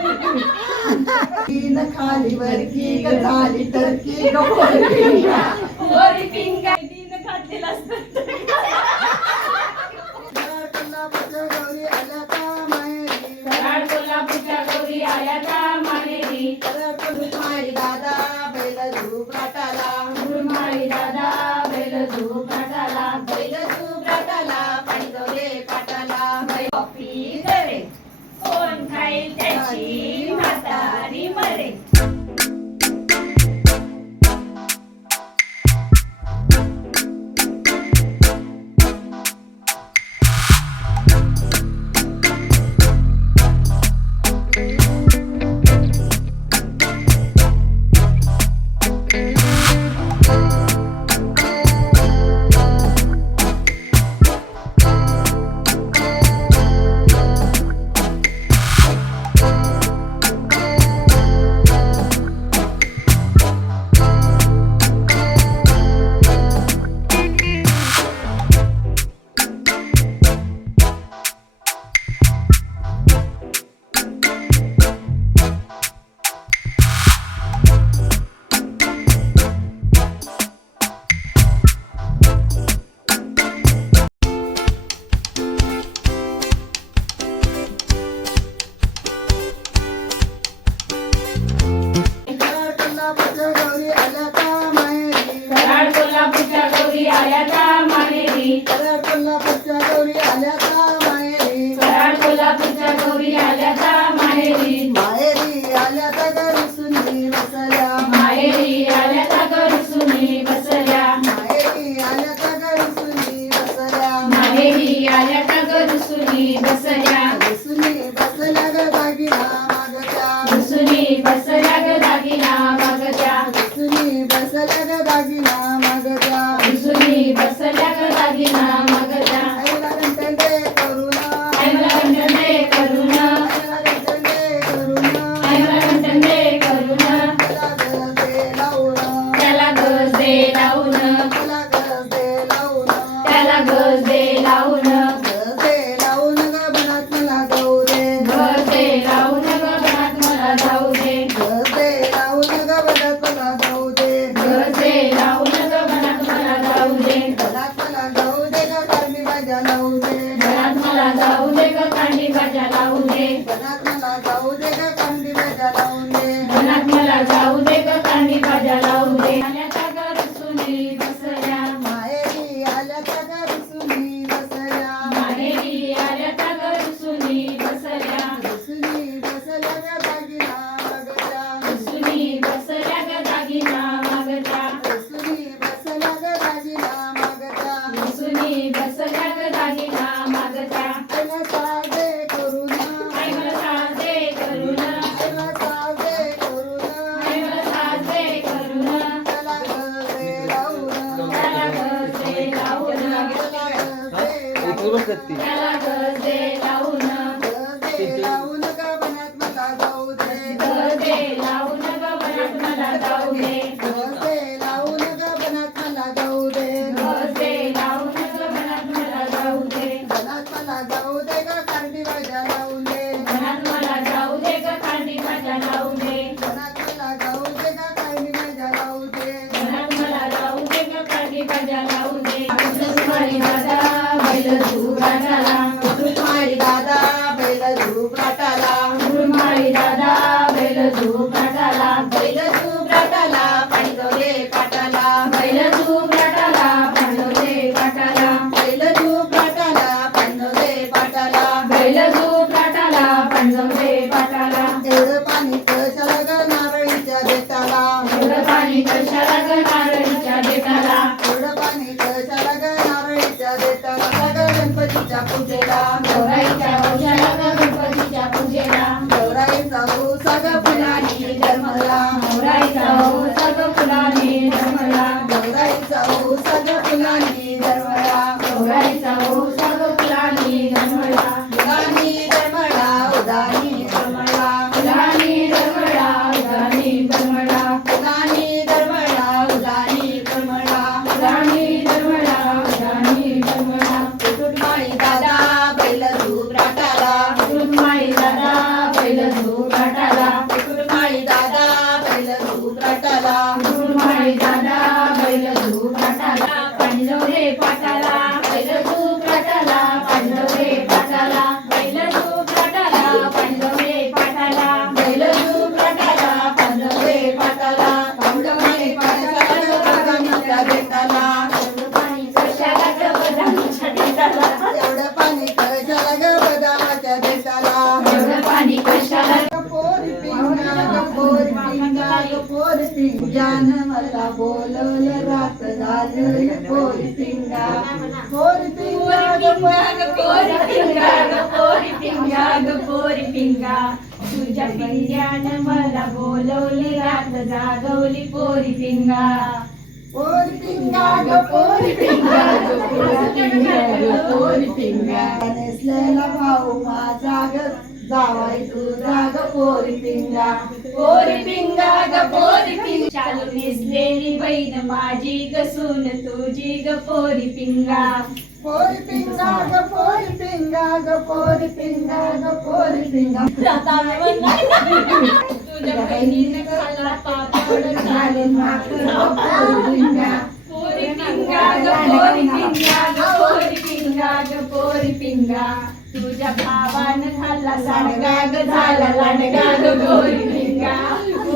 खाली वरकी ग झाली टर्की ग कारणी ज्ञान मला बोलवलं रात झालं गपोरी पिंगा. गपोरी पिंगा गोरी पिंगा पिंगा गोरी पिंगा. तुझ्या पिंग्यानं मला बोलवली रात जागवली पोरी पिंगा. पोरी पिंगा पिंगा पिंगा पिंगा. नेसलेला भाऊ माझा ग जावाई तुझा गपोरी पिंगा. पोरी पिंगा ग पोरी पिंगा. चालू नेसलेली बहीण माझी ग सून तुझी ग पोरी पिंगा. पोरी पिंगा गपोरी पिंगा गपोरी पिंगा गपोरी पिंगा. तुझ्या बहिणीने खाल्ला पापड घालून माकड गपोरी पिंगा. पोरी पिंगा ग पोरी पिंगा ग पोरी पिंगा ग पोरी पिंगा. तुझ्या भावानं खाल्ला लाडगा ग झाला लाडगा ग पिंगा पोरी पिंगा. ग-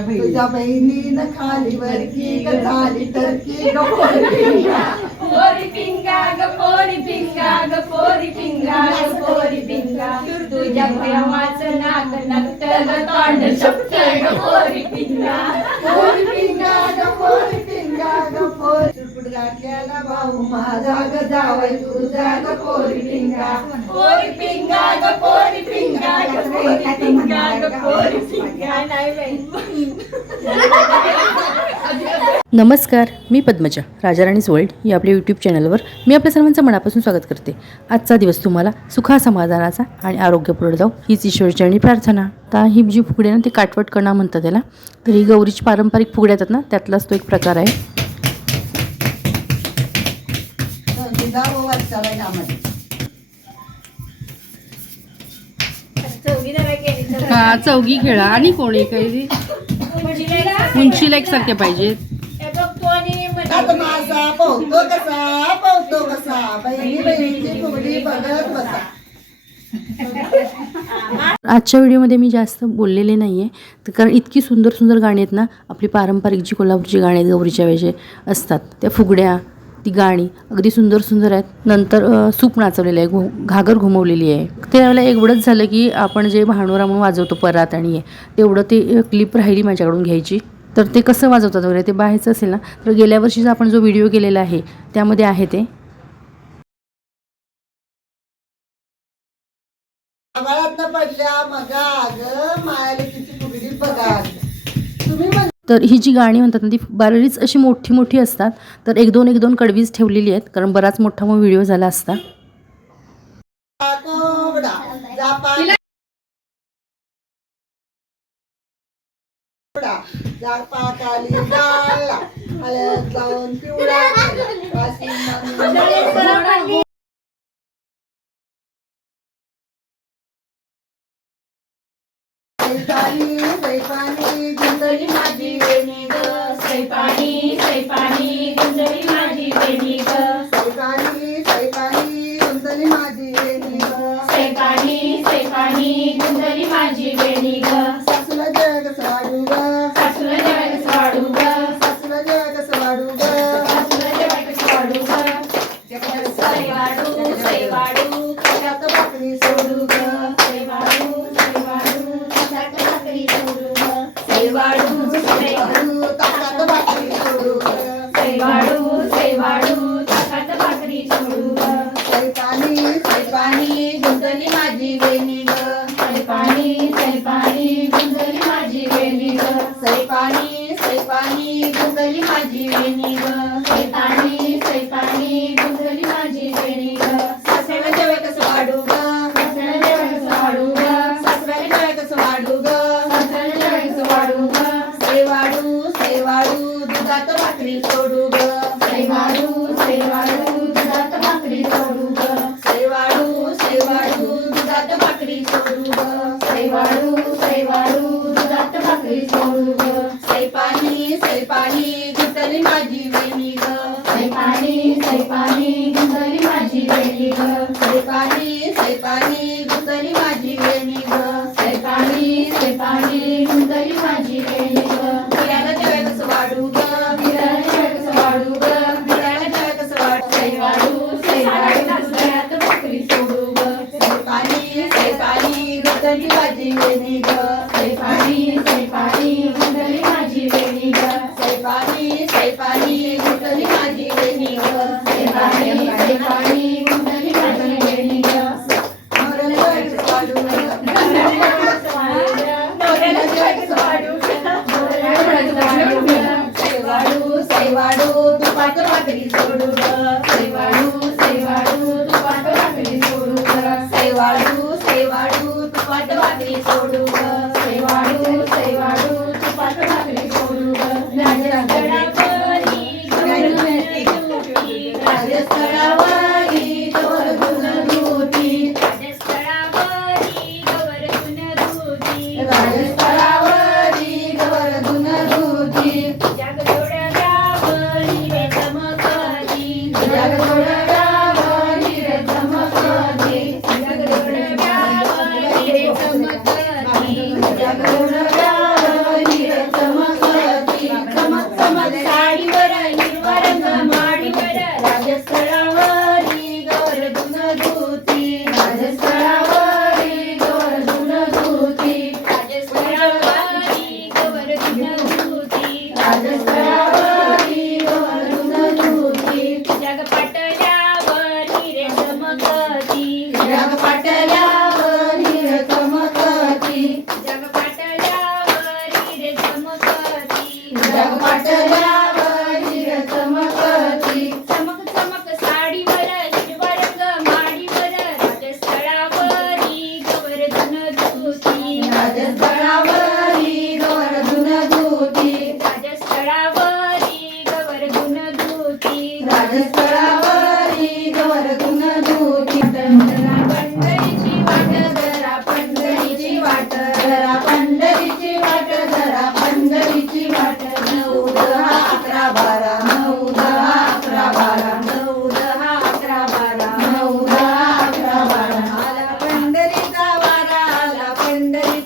तुझ्या बहिणीनं खाली वरकी ग झाली टर्की गपोरी पिंगा पोरी पिंगा ग पोरी पिंगा ग पोरी पिंगा ग पोरी पिंगा तुझ्या प्रेमाचं नाक नक्त ग तोंड शब्द ग पोरी पिंगा पोरी पिंगा ग पोरी पिंगा ग पोरी चुटपुट गाठल्याला भाऊ माझा ग जावाई तुझा ग पोरी पिंगा. पोरी पिंगा ग पोरी पिंगा ग पोरी पिंगा ग पोरी पिंगा. नाही बाई. नमस्कार मी पद्मजा राजाराणी वर्ल्ड या आपल्या यूट्यूब चॅनलवर मी आपल्या सर्वांचं मनापासून स्वागत करते. आजचा दिवस तुम्हाला सुखा समाधानाचा आणि आरोग्यपूर्ण जाऊ हीच ईश्वरचरणी प्रार्थना. आता ही जी फुगडी आहे ना ती काटवट कणा म्हणतात त्याला. तर ही गौरीची पारंपरिक फुगड्या येतात ना त्यातलाच तो एक प्रकार आहे. व वाचायला यामध्ये हा चौगी खेळा. आणि कोणी काही उंचीला एकसारखे पाहिजेत आता माझा पोहतो कसा पोहतो कसा. बहिणी बहिणीची फुगडी बघत बसा. आजच्या व्हिडिओमध्ये मी जास्त बोललेले नाही आहे तर कारण इतकी सुंदर सुंदर गाणी आहेत ना आपली पारंपरिक जी कोल्हापूरची गाणी आहेत गौरीच्या वेळेचे असतात. त्या फुगड्या ती गाणी अगदी सुंदर सुंदर आहेत. नंतर सूप नाचवलेलं आहे घो घागर घुमवलेली आहे. त्यावेळेला एवढंच झालं की आपण जे भांडोरा म्हणून वाजवतो परात आणि तेवढं ते क्लिप राहिली माझ्याकडून घ्यायची. तर ते कसं वाजवतात वगैरे ते बाहेरचं असेल ना तर गेल्या वर्षीचा आपण जो व्हिडिओ केलेला आहे त्यामध्ये आहे ते. पडल्या तुम्ही तर ही जी गाणी म्हणतात ना ती बरीच अशी मोठी मोठी असतात. तर एक दोन एक दोन कडवीज ठेवलेली आहेत कारण बराच मोठा मग व्हिडिओ झाला असता. పైవాడు పైవాడు దత్త పక్రీస్తోడు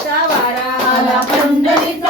Tabara, la pandemia.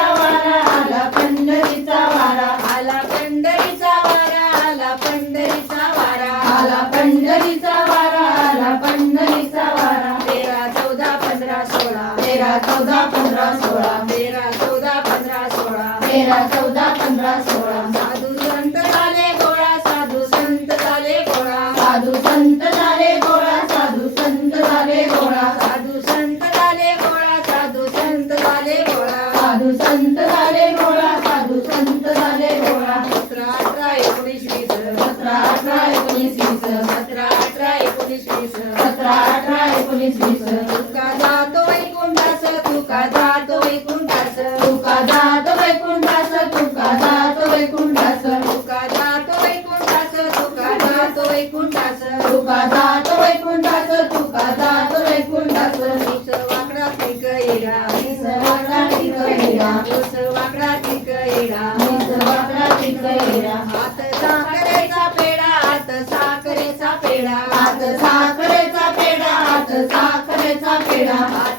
साखरेचा पेढा हात साखरेचा पेढा. हात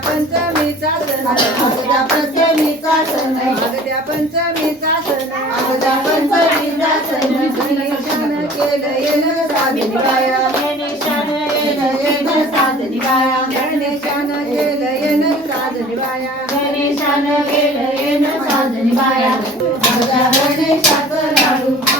पंचमीचा सण आगद्या पंचमीचा सण आगद्या पंचमीचा सण आगद्या पंचमीचा सण निशाण केलं येन साधनी बाया निशाण केलं येन साधनी बाया निशाण केलं येन साधनी बाया निशाण केलं येन साधनी बाया आगद्या गणेशाचं लाडू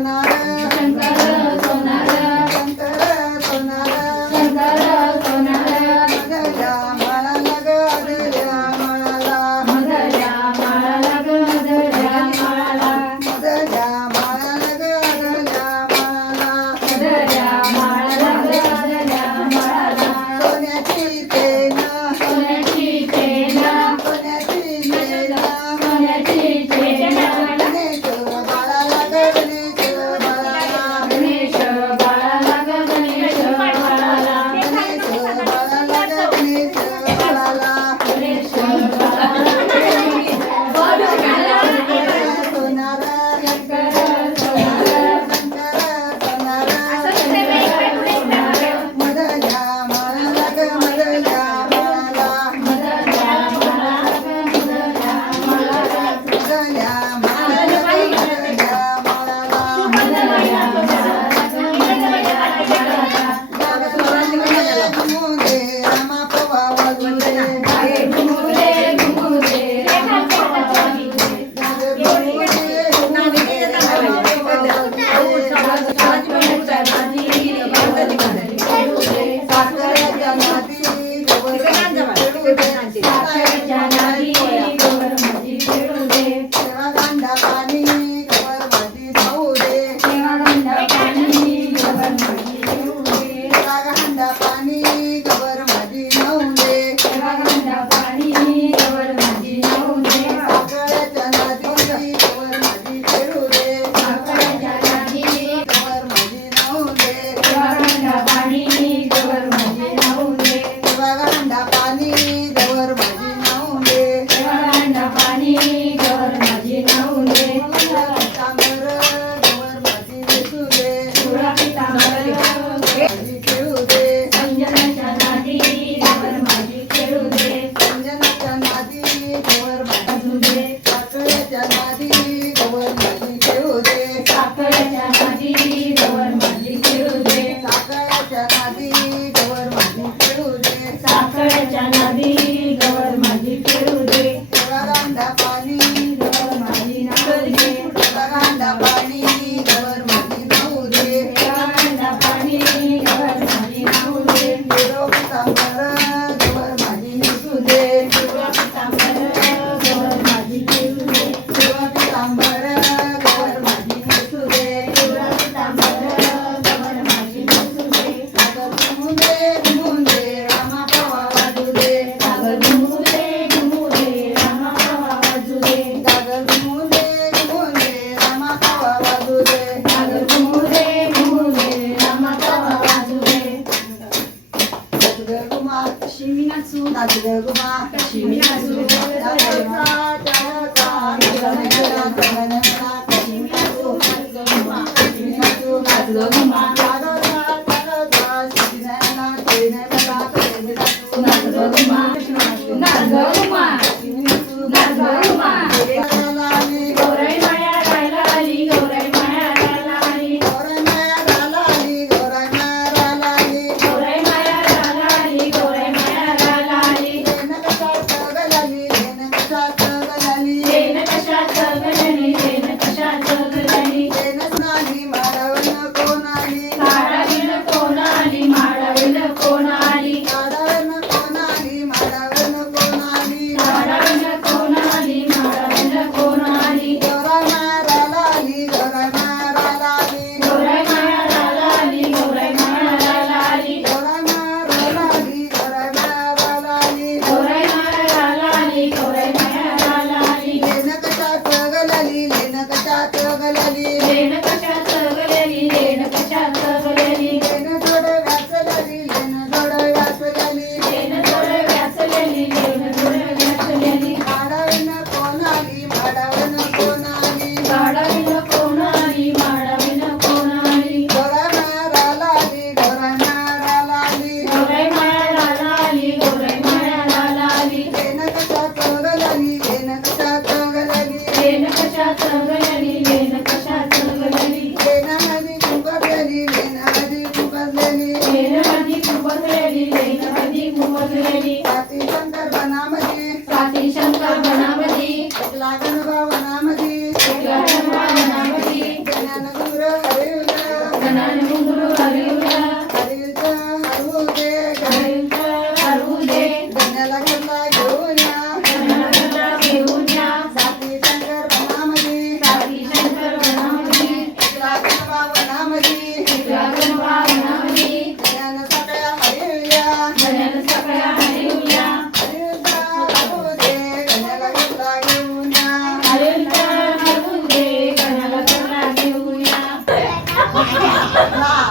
na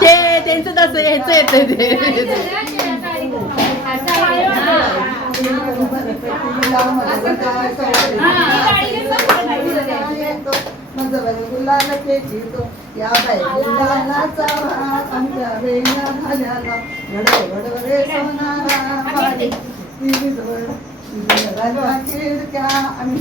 ते त्यांचं तसं यायचं येतं ते या बाई गुलालाचा भात आमच्या वेण्या झाल्याला घडो घडो रे सोनारा चिडक्या आम्ही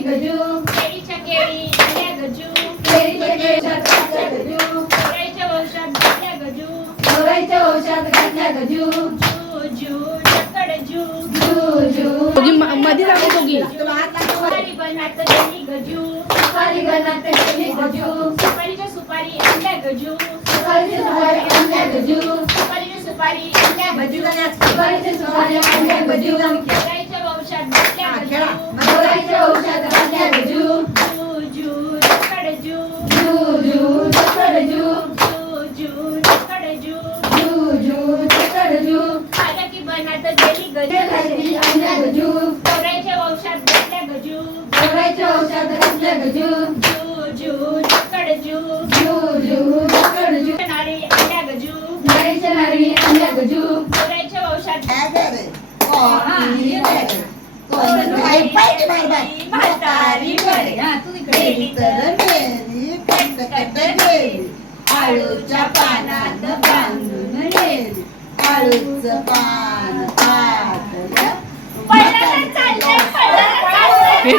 गजू केळीच्या केळी गजू केळीच्या केळीच्या જકડજો જોજો જકડજો જોજો. ગોગી મધી લાગો ગોગી સુપારી બનાત જની ગજો. સુપારી બનાત જની ગજો. સુપારી જો સુપારી અંદર ગજો. સુપારી જો સુપારી અંદર ગજો. સુપારી જો સુપારી અંદર ગજો. સુપારી જો સુપારી અંદર ગજો. ખેડાઈ છે ઔષધ બદલ્યા ગજો. ખેડા બદલાઈ છે ઔષધ બદલ્યા ગજો. गजू. खोबऱ्याचे औषध घातल्या गजू. खोबऱ्याचे औषध घातल्या गजू. जू जू जकड जू. जू जू जकड जू. नारी आल्या गजू. नारीच्या नारी आल्या गजू. खोबऱ्याचे औषध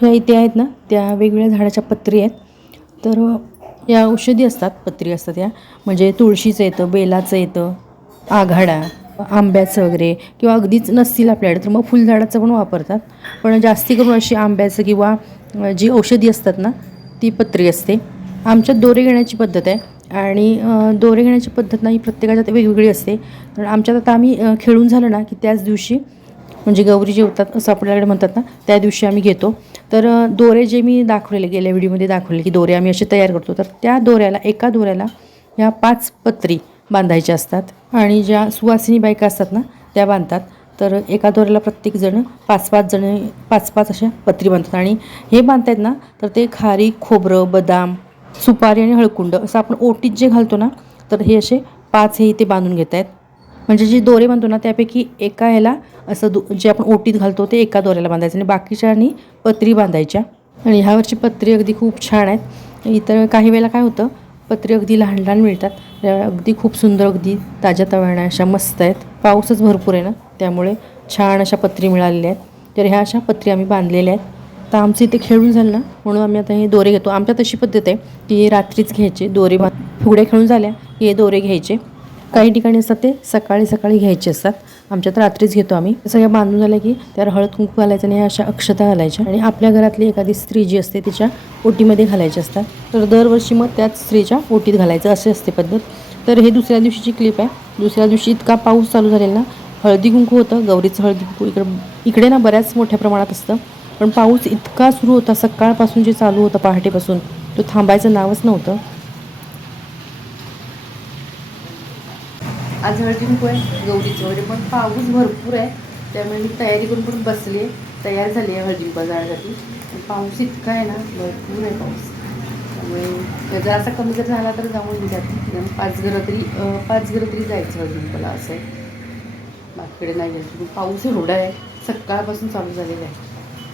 ह्या इथे आहेत ना त्या वेगवेगळ्या झाडाच्या पत्री आहेत. तर या औषधी असतात पत्री असतात या. म्हणजे तुळशीचं येतं बेलाचं येतं आघाडा आंब्याचं वगैरे किंवा अगदीच नसतील आपल्याकडे तर मग फुलझाडाचं पण वापरतात. पण जास्ती करून अशी आंब्याचं किंवा जी औषधी असतात ना ती पत्री असते. आमच्यात दोरे घेण्याची पद्धत आहे. आणि दोरे घेण्याची पद्धत नाही प्रत्येकाच्या वेगवेगळी असते. कारण आमच्यात आता आम्ही खेळून झालं ना की त्याच दिवशी म्हणजे गौरी जेवतात असं आपल्याकडे म्हणतात ना त्या दिवशी आम्ही घेतो. तर दोरे जे मी दाखवलेले गेल्या व्हिडिओमध्ये दाखवले की दोरे आम्ही असे तयार करतो तर त्या दोऱ्याला एका दोऱ्याला ह्या पाच पत्री बांधायच्या असतात. आणि ज्या सुवासिनी बायका असतात ना त्या बांधतात. तर एका दोऱ्याला प्रत्येकजण पाच पाच जण पाच पाच अशा पत्री बांधतात. आणि हे बांधतायत ना तर ते खारी खोबरं बदाम सुपारी आणि हळकुंड असं आपण ओटीत जे घालतो ना तर हे असे पाच हे इथे बांधून घेत आहेत म्हणजे जे दोरे बांधतो ना त्यापैकी एका ह्याला असं दु जे आपण ओटीत घालतो ते एका दोऱ्याला बांधायचं आणि बाकीच्या आणि पत्री बांधायच्या. आणि ह्यावरची पत्री अगदी खूप छान आहेत. इतर काही वेळेला काय होतं पत्री अगदी लहान लहान मिळतात. अगदी खूप सुंदर अगदी ताज्या तव्याण्या अशा मस्त आहेत. पाऊसच भरपूर आहे ना त्यामुळे छान अशा पत्री मिळालेल्या आहेत. तर ह्या अशा पत्री आम्ही बांधलेल्या आहेत. तर आमचं इथे खेळून झालं ना म्हणून आम्ही आता हे दोरे घेतो. आमच्या तशी पद्धत आहे की रात्रीच घ्यायचे दोरे भात फुगड्या खेळून झाल्या हे दोरे घ्यायचे. काही ठिकाणी असतात ते सकाळी सकाळी घ्यायचे असतात. आमच्यात रात्रीच घेतो आम्ही. सगळ्या बांधून झाल्या की त्यावर हळद कुंकू घालायचं आणि अशा अक्षता घालायच्या. आणि आपल्या घरातली एखादी स्त्री जी असते तिच्या ओटीमध्ये घालायची असतात. तर दरवर्षी मग त्याच स्त्रीच्या ओटीत घालायचं अशी असते पद्धत. तर हे दुसऱ्या दिवशीची क्लिप आहे. दुसऱ्या दिवशी इतका पाऊस चालू झालेला ना हळदी कुंकू होतं गौरीचं हळदी कुंकू इकडं इकडे ना बऱ्याच मोठ्या प्रमाणात असतं. पण पाऊस इतका सुरू होता सकाळपासून जे चालू होता पहाटेपासून तो थांबायचं नावच नव्हतं. आज हळदी कुंकू आहे गौरीचं वगैरे पण पाऊस भरपूर आहे. त्यामुळे मी तयारी करून पण बसले तयार झाली आहे हळदी कुंकू जाण्यासाठी पण पाऊस इतका आहे ना भरपूर आहे पाऊस. त्यामुळे जर असा कमी जर झाला तर जाऊन येईल पाच घरं तरी पाच घरं तरी जायचं हळदी कुंकूला असं आहे. बाकीकडे नाही जायचं. पाऊस एवढा आहे सकाळपासून चालू झालेला आहे.